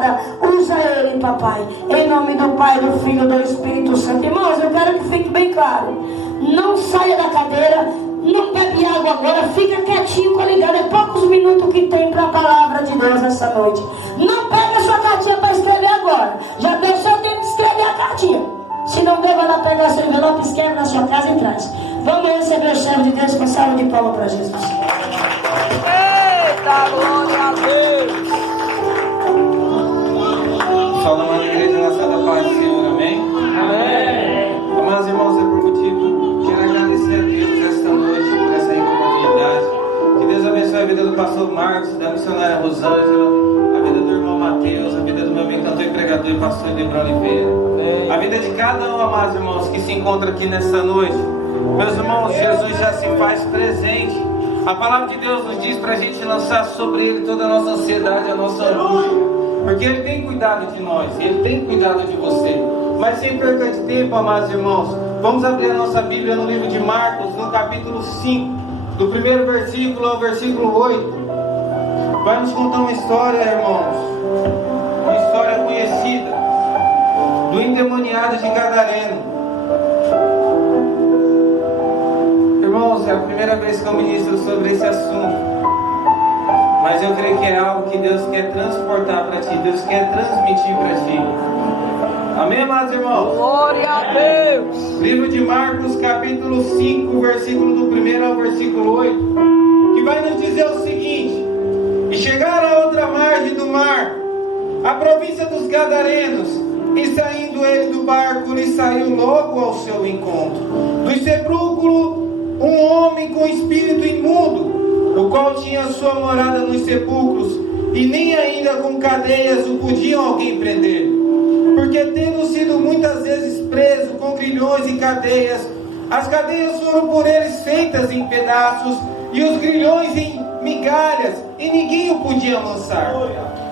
cansada. Usa ele, papai. Em nome do Pai, do Filho e do Espírito Santo. Irmãos, eu quero que fique bem claro. Não saia da cadeira. Não bebe água agora. Fica quietinho com a ligada. É poucos minutos que tem para a palavra de Deus essa noite. Não pega a sua cartinha para escrever agora. Já deu seu tempo de escrever a cartinha. Se não der, vai lá pegar seu envelope, escreve na sua casa e traz. Vamos receber o servo de Deus com salva de palmas para Jesus. Eita, glória a Deus! Salve, amada igreja, na santa paz do Senhor, amém? Amém! Amados irmãos, é por motivo, quero agradecer a Deus esta noite por essa rica oportunidade. Que Deus abençoe a vida do pastor Marcos, da missionária Rosângela, a vida do irmão Mateus, a vida do meu amigo cantor e pregador e pastor Debrão Oliveira. A vida de cada um, amados irmãos, que se encontra aqui nessa noite. Meus irmãos, Jesus já se faz presente. A palavra de Deus nos diz para a gente lançar sobre Ele toda a nossa ansiedade, a nossa angústia, porque Ele tem cuidado de nós, Ele tem cuidado de você. Mas sem perda de tempo, amados irmãos, vamos abrir a nossa Bíblia no livro de Marcos, no capítulo 5, do primeiro versículo ao versículo 8. Vai nos contar uma história, irmãos, uma história conhecida do endemoniado de Gadareno. Irmãos, é a primeira vez que eu ministro sobre esse assunto, mas eu creio que é algo que Deus quer transportar para ti, Deus quer transmitir para ti. Amém, amados irmãos? Glória a Deus! Livro de Marcos, capítulo 5, versículo do 1 ao versículo 8, que vai nos dizer o seguinte: e chegaram a outra margem do mar, a província dos Gadarenos, e saindo ele do barco, lhe saiu logo ao seu encontro. Do sepulcro, um homem com espírito imundo, o qual tinha sua morada nos sepulcros, e nem ainda com cadeias o podiam alguém prender, porque tendo sido muitas vezes preso com grilhões e cadeias, as cadeias foram por eles feitas em pedaços, e os grilhões em migalhas, e ninguém o podia amansar.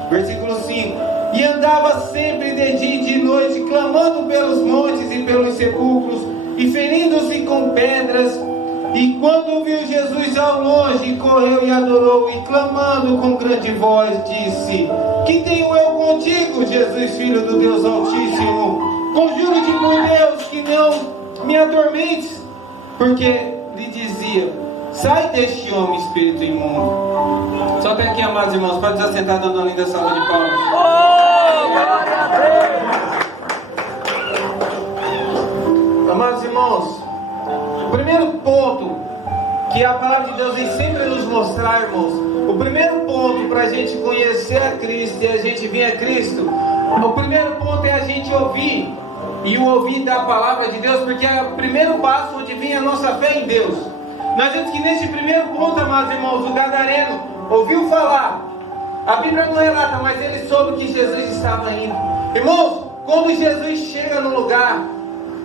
Versículo 5: e andava sempre de dia e de noite, clamando pelos montes e pelos sepulcros, e ferindo-se com pedras. E quando viu Jesus ao longe, correu e adorou, e clamando com grande voz, disse: que tenho eu contigo, Jesus, Filho do Deus Altíssimo? Conjuro-te por Deus que não me atormentes. Porque lhe dizia: sai deste homem, espírito imundo. Só até aqui, amados irmãos, pode desassentar, dando uma linda salva de palmas. Oh, glória a Deus! Amados irmãos, o primeiro ponto que a palavra de Deus vem sempre nos mostrar, irmãos, o primeiro ponto para a gente conhecer a Cristo e a gente vir a Cristo, o primeiro ponto é a gente ouvir, e o ouvir da palavra de Deus, porque é o primeiro passo onde vem a nossa fé em Deus. Nós vemos que nesse primeiro ponto, amados irmãos, o Gadareno ouviu falar. A Bíblia não relata, mas ele soube que Jesus estava indo. Irmãos, quando Jesus chega no lugar,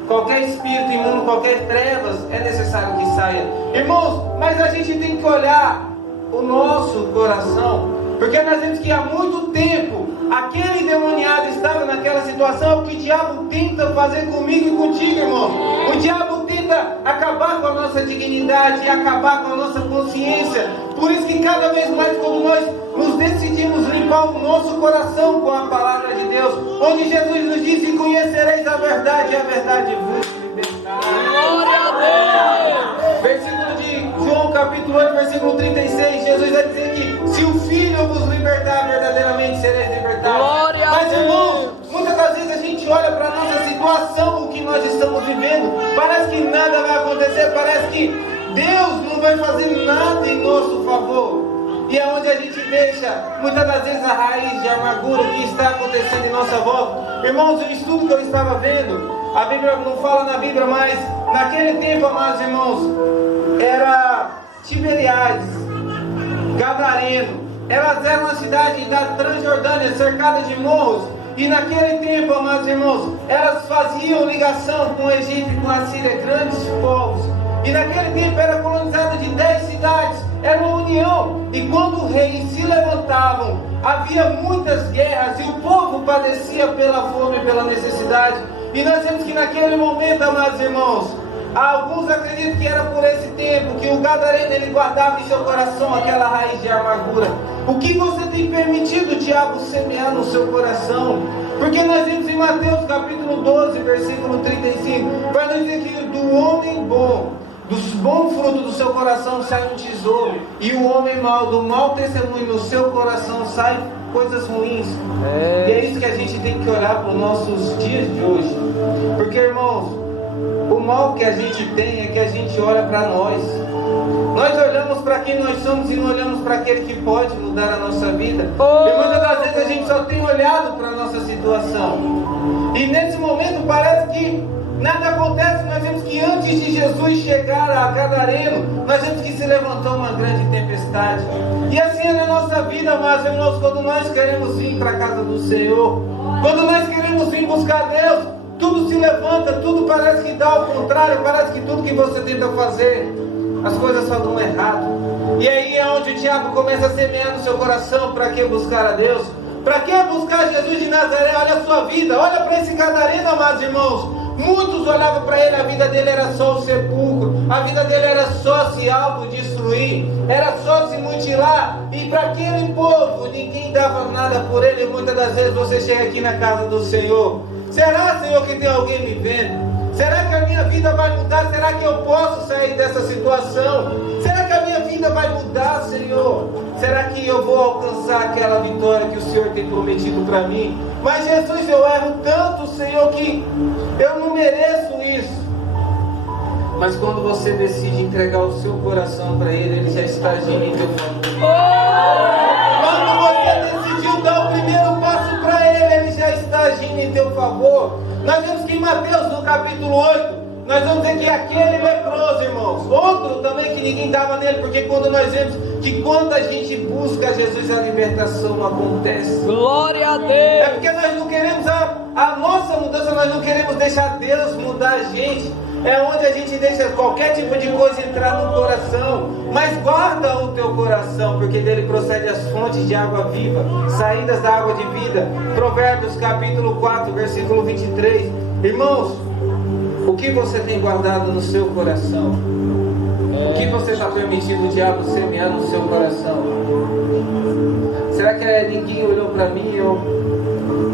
qualquer espírito imundo, qualquer trevas, é necessário que saia. Irmãos, mas a gente tem que olhar o nosso coração, porque nós vemos que há muito tempo aquele demoniado estava naquela situação. O que o diabo tenta fazer comigo e contigo, irmão? O diabo tenta acabar com a nossa dignidade e acabar com a nossa consciência. Por isso que cada vez mais, quando nós nos decidimos limpar o nosso coração com a palavra de Deus, onde Jesus nos disse: conhecereis a verdade, e a verdade vos libertará. Glória a Deus! Versículo de João capítulo 8, versículo 36, Jesus vai dizer que se o Filho vos libertar, verdadeiramente sereis libertados. Glória a Mas, Deus! irmãos, muitas das vezes a gente olha para a nossa situação, o que nós estamos vivendo, parece que nada vai acontecer, parece que Deus não vai fazer nada em nosso favor. E é onde a gente deixa, muitas das vezes, a raiz de amargura que está acontecendo em nossa volta. Irmãos, o estudo que eu estava vendo, a Bíblia não fala na Bíblia, mas naquele tempo, amados irmãos, era Tiberíades, Gadareno. Elas eram uma cidade da Transjordânia, cercada de morros. E naquele tempo, amados irmãos, elas faziam ligação com o Egito e com a Síria, grandes povos. E naquele tempo era colonizada de 10 cidades, era uma união. E quando reis se levantavam, havia muitas guerras e o povo padecia pela fome e pela necessidade. E nós vemos que naquele momento, amados irmãos, Alguns acreditam que era por esse tempo que o gadareno ele guardava em seu coração aquela raiz de amargura. O que você tem permitido o diabo semear no seu coração? Porque nós vimos em Mateus capítulo 12, versículo 35, vai nos dizer que do homem bom, dos bons frutos do seu coração sai um tesouro, e o homem mau, do mau testemunho no seu coração sai coisas ruins. E é isso que a gente tem que olhar para os nossos dias de hoje. Porque, irmãos, o mal que a gente tem é que a gente olha para nós. Nós olhamos para quem nós somos e não olhamos para aquele que pode mudar a nossa vida. E muitas das vezes a gente só tem olhado para a nossa situação. E nesse momento parece que nada acontece. Nós vemos que antes de Jesus chegar a Gadareno, nós vemos que se levantou uma grande tempestade. E assim é na nossa vida, mas irmãos, quando nós queremos vir para a casa do Senhor, quando nós queremos vir buscar Deus, tudo se levanta, tudo parece que dá ao contrário, parece que tudo que você tenta fazer, as coisas só dão errado. E aí é onde o diabo começa a semear no seu coração. Para que buscar a Deus? Para que buscar Jesus de Nazaré? Olha a sua vida, olha para esse gadareno, amados irmãos. Muitos olhavam para ele, a vida dele era só o sepulcro, a vida dele era só se autodestruir, era só se mutilar. E para aquele povo, ninguém dava nada por ele. Muitas das vezes você chega aqui na casa do Senhor: será, Senhor, que tem alguém me vendo? Será que a minha vida vai mudar? Será que eu posso sair dessa situação? Será que a minha vida vai mudar, Senhor? Será que eu vou alcançar aquela vitória que o Senhor tem prometido para mim? Mas Jesus, eu erro tanto, Senhor, que eu não mereço isso. Mas quando você decide entregar o seu coração para Ele, Ele já está agindo em teu favor. Quando você decidiu dar o primeiro passo para Ele, Ele já está agindo em teu favor. Nós vemos que em Mateus, no capítulo 8, nós vamos ver que aquele leproso, irmãos, outro também que ninguém dava nele, porque quando nós vemos que quando a gente busca Jesus, a libertação acontece. Glória a Deus. É porque nós não queremos a nossa mudança, nós não queremos deixar Deus mudar a gente. É onde a gente deixa qualquer tipo de coisa entrar no coração. Mas guarda o teu coração, porque dele procede as fontes de água viva, saídas da água de vida. Provérbios capítulo 4, versículo 23. Irmãos, o que você tem guardado no seu coração? O que você está permitindo o diabo semear no seu coração? Será que ninguém olhou para mim?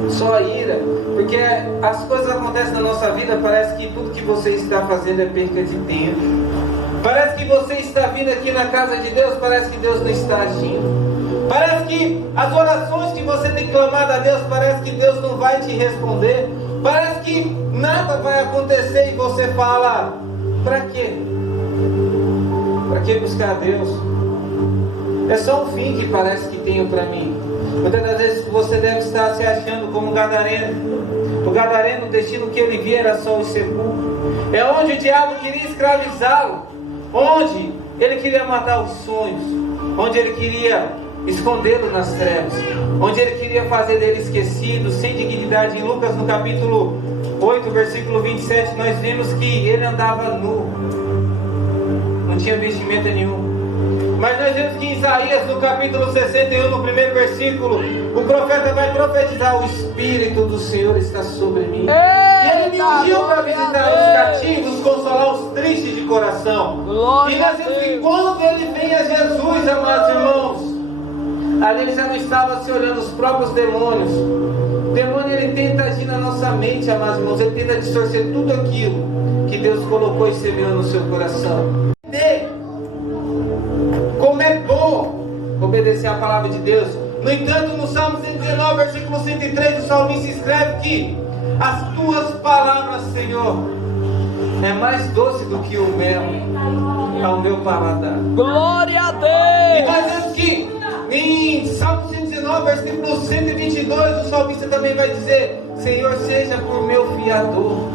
Só a ira? Porque as coisas acontecem na nossa vida, parece que tudo que você está fazendo é perca de tempo. Parece que você está vindo aqui na casa de Deus, parece que Deus não está agindo. Parece que as orações que você tem clamado a Deus, parece que Deus não vai te responder. Parece que nada vai acontecer e você fala: para quê? Para que buscar a Deus? É só um fim que parece que tenho para mim. Muitas das vezes você deve estar se achando como um gadareno. O gadareno, o destino que ele via era só o sepulcro. É onde o diabo queria escravizá-lo, onde ele queria matar os sonhos, onde ele queria escondê-lo nas trevas, onde ele queria fazer dele esquecido, sem dignidade. Em Lucas, no capítulo 8, versículo 27, nós vimos que ele andava nu, não tinha vestimenta nenhuma. Mas nós vemos que em Isaías, no capítulo 61, no primeiro versículo, o profeta vai profetizar: o Espírito do Senhor está sobre mim. E ele me ungiu para visitar os cativos, consolar os tristes de coração. E nós vemos que quando ele vem a Jesus, amados irmãos, ali ele já não estava se olhando os próprios demônios. O demônio, ele tenta agir na nossa mente, amados irmãos. Ele tenta distorcer tudo aquilo que Deus colocou e semeou no seu coração. Como é bom obedecer a palavra de Deus. No entanto, no Salmo 119, versículo 103, o salmista escreve que as tuas palavras, Senhor, é mais doce do que o mel ao meu paladar. Glória a Deus. E nós vemos que em Salmo 119, versículo 122, o salmista também vai dizer: Senhor, seja por meu fiador.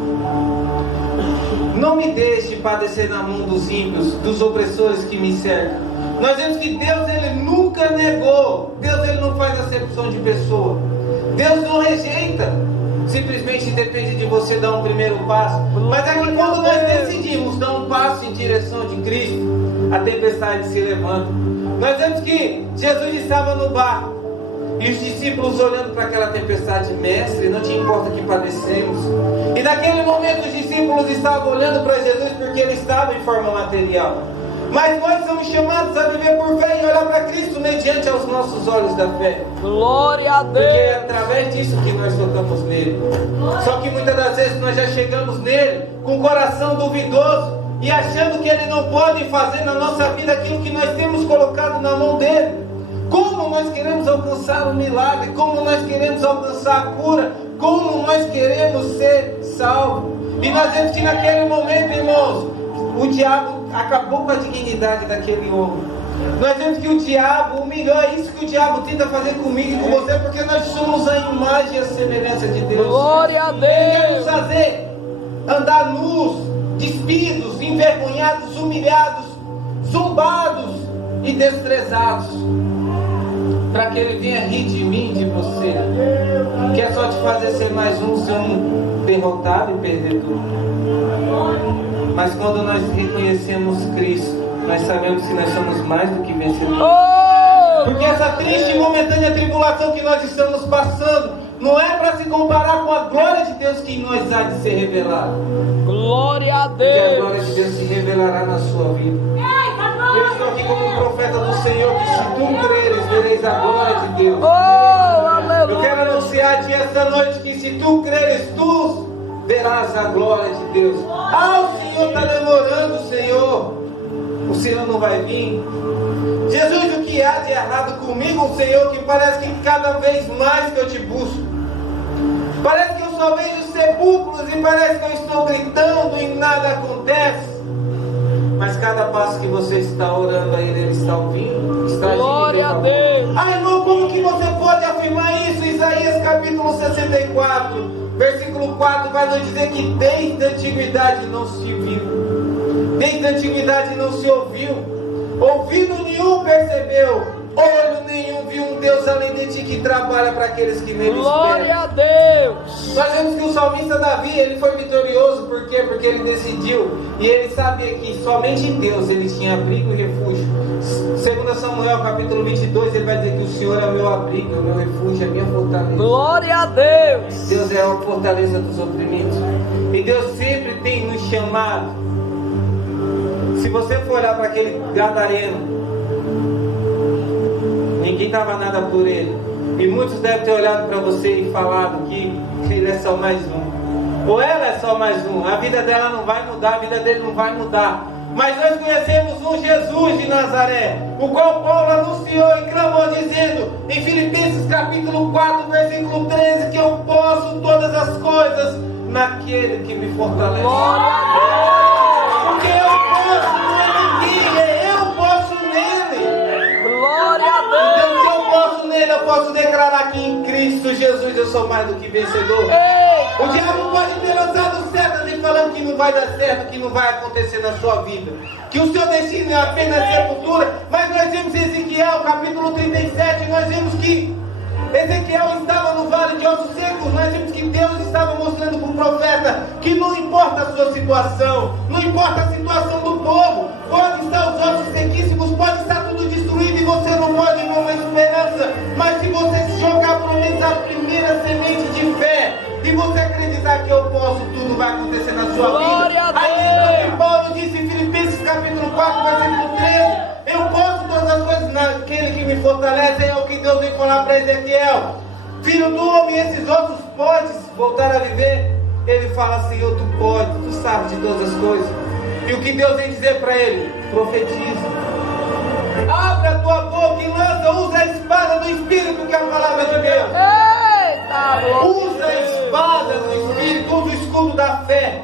Não me deixe padecer na mão dos ímpios, dos opressores que me cercam. Nós vemos que Deus, ele nunca negou. Deus, ele não faz acepção de pessoa. Deus não rejeita. Simplesmente depende de você dar um primeiro passo. Mas é que quando nós decidimos dar um passo em direção de Cristo, a tempestade se levanta. Nós vemos que Jesus estava no barco. E os discípulos olhando para aquela tempestade, mestre, não te importa que padecemos? E naquele momento os discípulos estavam olhando para Jesus porque ele estava em forma material. Mas nós somos chamados a viver por fé e olhar para Cristo mediante aos nossos olhos da fé. Glória a Deus. Porque é através disso que nós tocamos nele. Só que muitas das vezes nós já chegamos nele com o coração duvidoso e achando que ele não pode fazer na nossa vida aquilo que nós temos colocado na mão dele. Como nós queremos alcançar o milagre, como nós queremos alcançar a cura, como nós queremos ser salvos. E nós vemos que naquele momento, irmãos, o diabo acabou com a dignidade daquele homem. Nós vemos que o diabo humilhou. É isso que o diabo tenta fazer comigo e com você, porque nós somos a imagem e a semelhança de Deus. Glória a Ele quer nos Deus. fazer andar nus, despidos, envergonhados, humilhados, zombados e desprezados, para que ele venha rir de mim, de você. Quer só te fazer ser mais um derrotado e perdedor. Mas quando nós reconhecemos Cristo, nós sabemos que nós somos mais do que vencedores. Oh, Porque essa triste e momentânea tribulação que nós estamos passando não é para se comparar com a glória de Deus que em nós há de ser revelada. glória a Porque a glória de Deus. Deus se revelará na sua vida. Eu estou aqui como um profeta do Senhor, que se tu creres, vereis a glória de Deus. Oh, Eu quero aleluia. anunciar a ti esta noite que se tu creres, tu verás a glória de Deus. Ah, o Senhor está demorando, Senhor. O Senhor não vai vir. Jesus, o que há de errado comigo, Senhor, que parece que cada vez mais que eu te busco, parece que eu só vejo sepulcros e parece que eu estou gritando e nada acontece. Mas cada passo que você está orando a Ele está ouvindo, está agindo. Glória a Deus. Ah, irmão, como que você pode afirmar isso? Isaías capítulo 64, versículo 4 vai nos dizer que desde a antiguidade não se viu, desde a antiguidade não se ouviu, ouvido nenhum percebeu, olho nenhum viu um Deus além de ti que trabalha para aqueles que nele Glória esperam. a Deus. Nós vemos que o salmista Davi, ele foi vitorioso, por quê? Porque ele decidiu, e ele sabia que somente em Deus ele tinha abrigo e refúgio. Segundo Samuel capítulo 22, ele vai dizer que o Senhor é o meu abrigo, é o meu refúgio, é a minha fortaleza. Glória a Deus. Deus é a fortaleza dos oprimidos. E Deus sempre tem nos chamado. Se você for olhar para aquele gadareno, ninguém dava nada por ele. E muitos devem ter olhado para você e falado que ele é só mais um. Ou ela é só mais um. A vida dela não vai mudar, a vida dele não vai mudar. Mas nós conhecemos um Jesus de Nazaré, o qual Paulo anunciou e clamou dizendo em Filipenses capítulo 4, versículo 13, que eu posso todas as coisas naquele que me fortalece. Glória a Porque eu posso, não é ninguém, eu posso nele. Deus. Glória a Então, Deus. se eu posso nele, eu posso declarar que em Cristo Jesus eu sou mais do que vencedor. Ei, O diabo pode ter lançado setas e falando que não vai dar certo, que não vai acontecer na sua vida, que o seu destino é apenas sepultura. Mas nós vimos em Ezequiel capítulo 37, nós vimos que Ezequiel estava no vale de ossos secos. Nós vimos que Deus estava mostrando para o profeta que não importa a sua situação, não importa a situação do povo, pode estar os ossos sequíssimos, pode estar tudo destruído e você não pode ver uma esperança. Mas se você jogar pelo menos a primeira semente de fé, e você acreditar que eu posso, tudo vai acontecer na sua Glória vida. a Deus. Aí que Paulo disse em Filipenses capítulo 4, versículo 13, eu posso todas as coisas naquele que me fortalece. É o que Deus vem falar para Ezequiel: filho do homem, esses ossos podes voltar a viver? Ele fala: Senhor, tu pode, tu sabes de todas as coisas. E o que Deus vem dizer para ele? Profetiza. Abre a tua boca e lança, usa a espada do Espírito, que é a palavra de Deus. eita, glória Usa a espada do Espírito, usa o escudo da fé,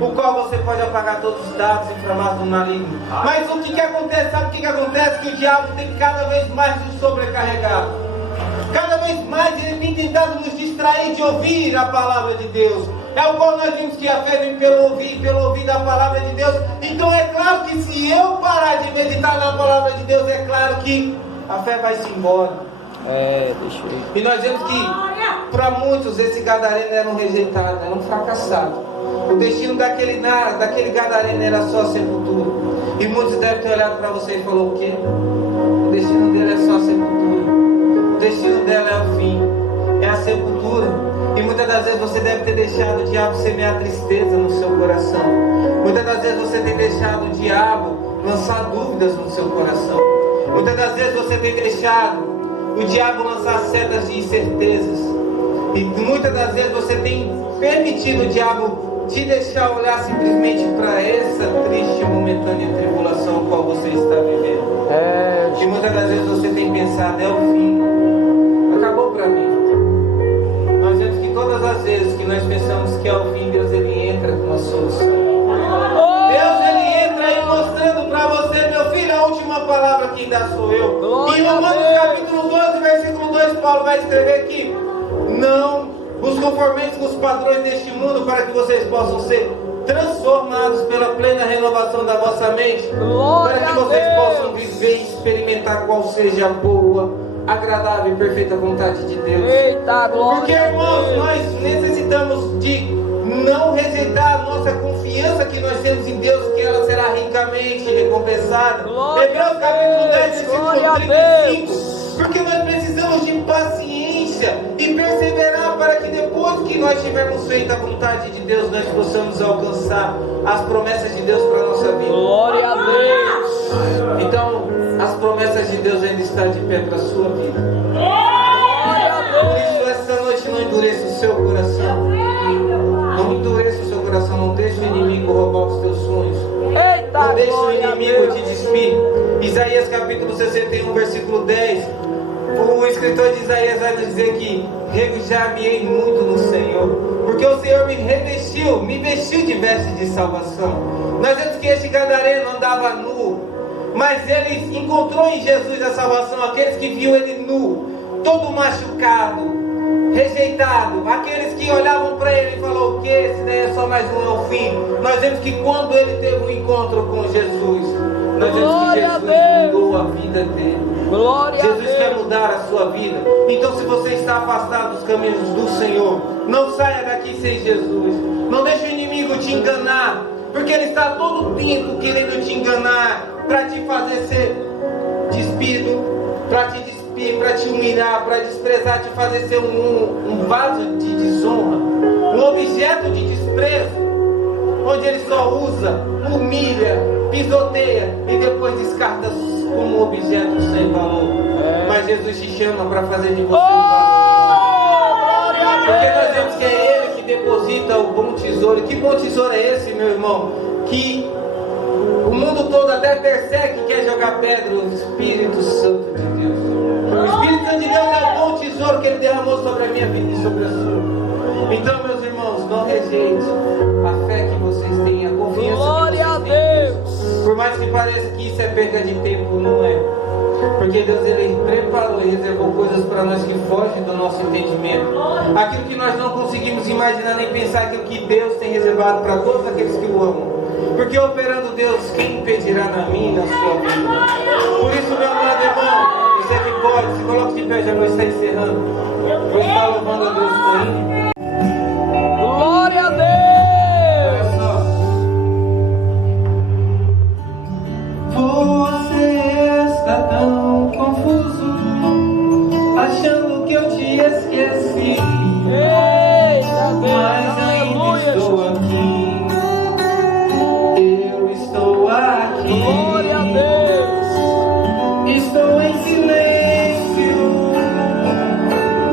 o qual você pode apagar todos os dados inflamados do maligno. Mas o que acontece? Sabe o que acontece? Que o diabo tem cada vez mais nos sobrecarregado. Cada vez mais ele tem tentado nos distrair de ouvir a palavra de Deus. É o qual nós vimos que a fé vem pelo ouvir da palavra de Deus. Então é claro que se eu parar de meditar na palavra de Deus, é claro que a fé vai-se embora. Deixa eu ir. E nós vemos que para muitos esse gadareno era um rejeitado, era um fracassado. O destino daquele gadareno era só sepultura. E muitos devem ter olhado para você e falou: o quê? O destino dele é só sepultura. O destino dela é o fim, é a sepultura. E muitas das vezes você deve ter deixado o diabo semear tristeza no seu coração. Muitas das vezes você tem deixado o diabo lançar dúvidas no seu coração. Muitas das vezes você tem deixado o diabo lançar setas de incertezas. E muitas das vezes você tem permitido o diabo te deixar olhar simplesmente para essa triste e momentânea tribulação a qual você está vivendo. E muitas das vezes você tem pensado, é o fim, acabou para mim. Nós vemos que todas as vezes que nós pensamos que é o fim, Deus ele entra com uma solução. Deus ele entra aí mostrando para você, meu filho, a última palavra quem dá sou eu. Em Romanos capítulo 12, versículo 2, Paulo vai escrever que não os conformentos com os padrões deste mundo, para que vocês possam ser transformados pela plena renovação da vossa mente, para que vocês possam viver e experimentar qual seja a boa, agradável e perfeita vontade de Deus. Eita, glória. Porque, irmãos, nós necessitamos de não rejeitar a nossa confiança que nós temos em Deus, que ela será ricamente recompensada. Hebreus capítulo 10, versículo 35. Porque nós precisamos de paciência e perseverar para que depois que nós tivermos feito a vontade de Deus, nós possamos alcançar as promessas de Deus para a nossa vida. Glória a Deus. Então, as promessas de Deus ainda estão de pé para a sua vida. Por isso, essa noite não endureça o seu coração. Não endureça o seu coração. Não deixe o inimigo roubar os teus sonhos. Não deixe o inimigo te despir. Isaías capítulo 61, versículo 10. O escritor de Isaías vai nos dizer que regozijar-me-ei muito no Senhor, porque o Senhor me vestiu de vestes de salvação. Nós vemos que este gadareno andava nu, mas ele encontrou em Jesus a salvação. Aqueles que viam ele nu, todo machucado, rejeitado, aqueles que olhavam para ele e falaram: o que? Esse daí é só mais um, é o fim. Nós vemos que quando ele teve um encontro com Jesus, nós vemos que Jesus mudou a vida dele. Jesus quer mudar a sua vida. Então, se você está afastado dos caminhos do Senhor, não saia daqui sem Jesus. Não deixe o inimigo te enganar, porque ele está todo o tempo querendo te enganar, para te fazer ser despido, para te despir, para te humilhar, para desprezar, te fazer ser um vaso de desonra, um objeto de desprezo, onde ele só usa, humilha, pisoteia e depois descarta como um objeto sem valor. Mas Jesus te chama para fazer de você um vaso, porque nós vemos que é ele que deposita o bom tesouro. E que bom tesouro é esse, meu irmão? Que o mundo todo até persegue e quer jogar pedra. O Espírito Santo de Deus. O Espírito Santo de Deus é o bom tesouro que ele derramou sobre a minha vida e sobre a sua. Então, meus irmãos, não rejeite a fé que vocês têm, a confiança Glória que a vocês têm. Deus. Por mais que pareça que isso é perda de tempo, não é. Porque Deus ele preparou e reservou coisas para nós que fogem do nosso entendimento. Aquilo que nós não conseguimos imaginar nem pensar, aquilo que Deus tem reservado para todos aqueles que o amam. Porque operando Deus, quem impedirá na minha e na sua vida? Por isso, meu amado irmão, você que pode, se coloque de pé, já vou estar encerrando. Vou estar louvando a Deus por isso. Glória a Deus. Olha só. Você está tão confuso, achando que eu te esqueci. Eita, Mas ainda estou aqui. Eu estou aqui. Glória a Deus. Estou em silêncio,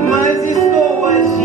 mas estou agindo.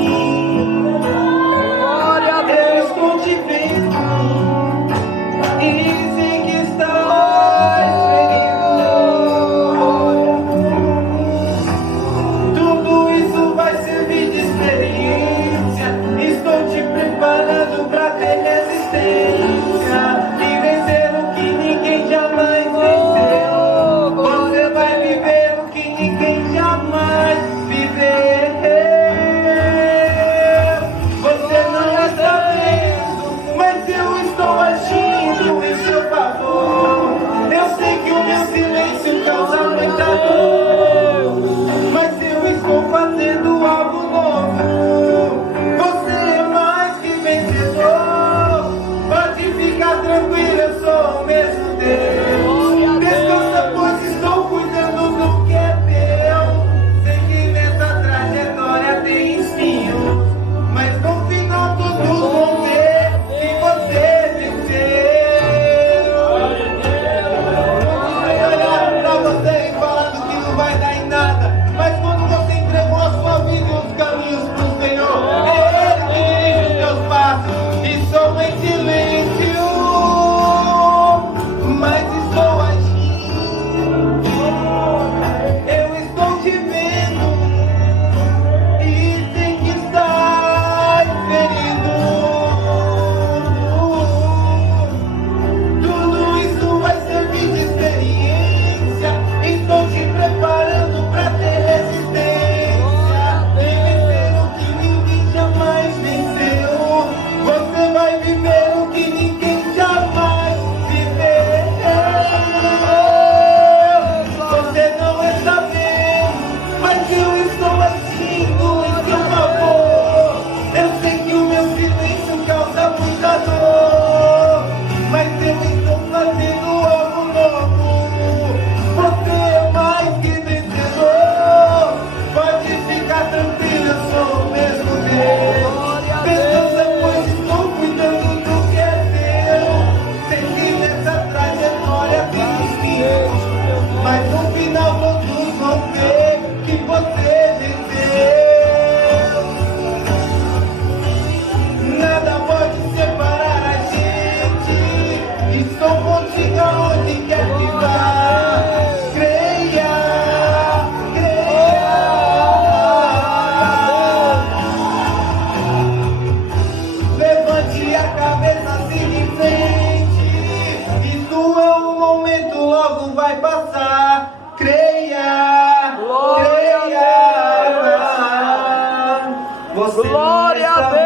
Você Glória não está a Deus.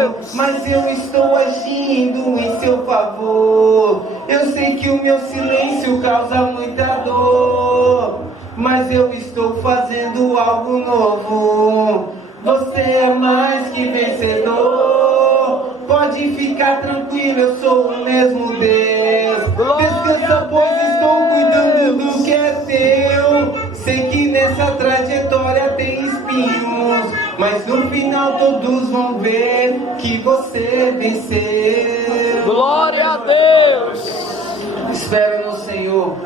vendo, mas eu estou agindo em seu favor. Eu sei que o meu silêncio causa muita dor, mas eu estou fazendo algo novo. Você é mais que vencedor. Pode ficar tranquilo, eu sou o mesmo Deus. Descansa, pois estou cuidando do que é teu. Sei que nessa trajetória tem espinhos, mas no final todos vão ver que você venceu. Glória a Deus. Espera no Senhor,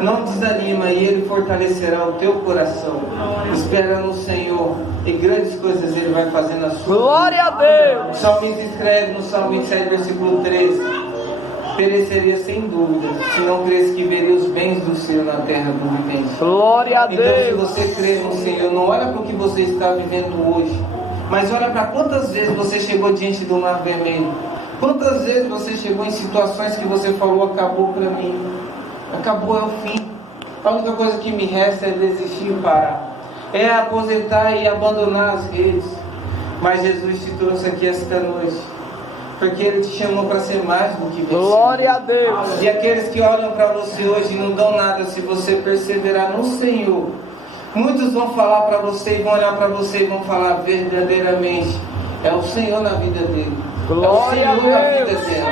não desanima e Ele fortalecerá o teu coração. Espera no Senhor e grandes coisas Ele vai fazer na sua vida. Glória a Deus. O salmista escreve no Salmo 27, versículo 13: pereceria sem dúvida, se não cresse que veria os bens do Senhor na terra do vivente. Glória a Então, se Deus. você crê no Senhor, não olha para o que você está vivendo hoje, mas olha para quantas vezes você chegou diante do mar vermelho. Quantas vezes você chegou em situações que você falou: acabou para mim, acabou, é o fim. A única coisa que me resta é desistir e parar, é aposentar e abandonar as redes. Mas Jesus te trouxe aqui esta noite, porque Ele te chamou para ser mais do que vencedor. Glória a Deus. E aqueles que olham para você hoje não dão nada se você perseverar no Senhor. Muitos vão falar para você e vão olhar para você e vão falar verdadeiramente: é o Senhor na vida dele. Glória é o Senhor a na vida Deus. dela.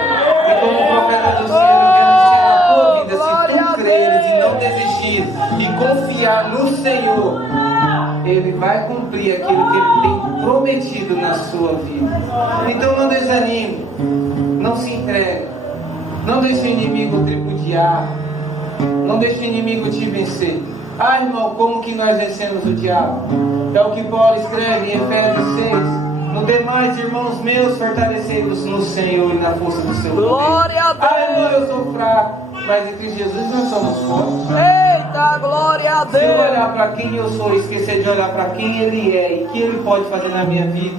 E como profeta do Senhor, eu quero dizer na tua vida: Glória se a tu creres Deus. e não desistir e confiar no Senhor, Ele vai cumprir aquilo que Ele tem prometido na sua vida. Então não desanime, não se entregue, não deixe o inimigo tripudiar, não deixe o inimigo te vencer. Ah, irmão, como que nós vencemos o diabo? É o que Paulo escreve em Efésios 6. No demais, irmãos meus, fortalecei-vos no Senhor e na força do seu poder. Glória a Deus. Ah, irmão, eu sou fraco, mas em Cristo Jesus nós somos fortes. Eita, glória a Se eu Deus. olhar para quem eu sou e esquecer de olhar para quem Ele é e o que Ele pode fazer na minha vida,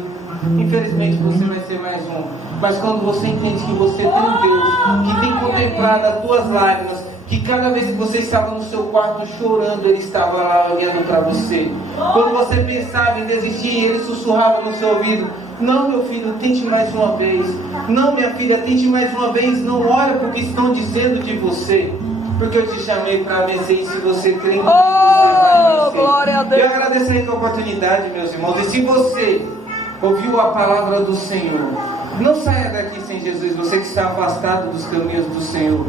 infelizmente você vai ser mais um. Mas quando você entende que você tem um Deus que tem contemplado as tuas lágrimas, que cada vez que você estava no seu quarto chorando, Ele estava lá olhando para você. Quando você pensava em desistir, Ele sussurrava no seu ouvido: não, meu filho, tente mais uma vez. Não, minha filha, tente mais uma vez. Não olha para o que estão dizendo de você, porque eu te chamei para vencer. E se você crê em mim, você vai vencer. Glória a Deus. Eu agradeço aí a oportunidade, meus irmãos. E se você ouviu a palavra do Senhor, não saia daqui sem Jesus. Você que está afastado dos caminhos do Senhor.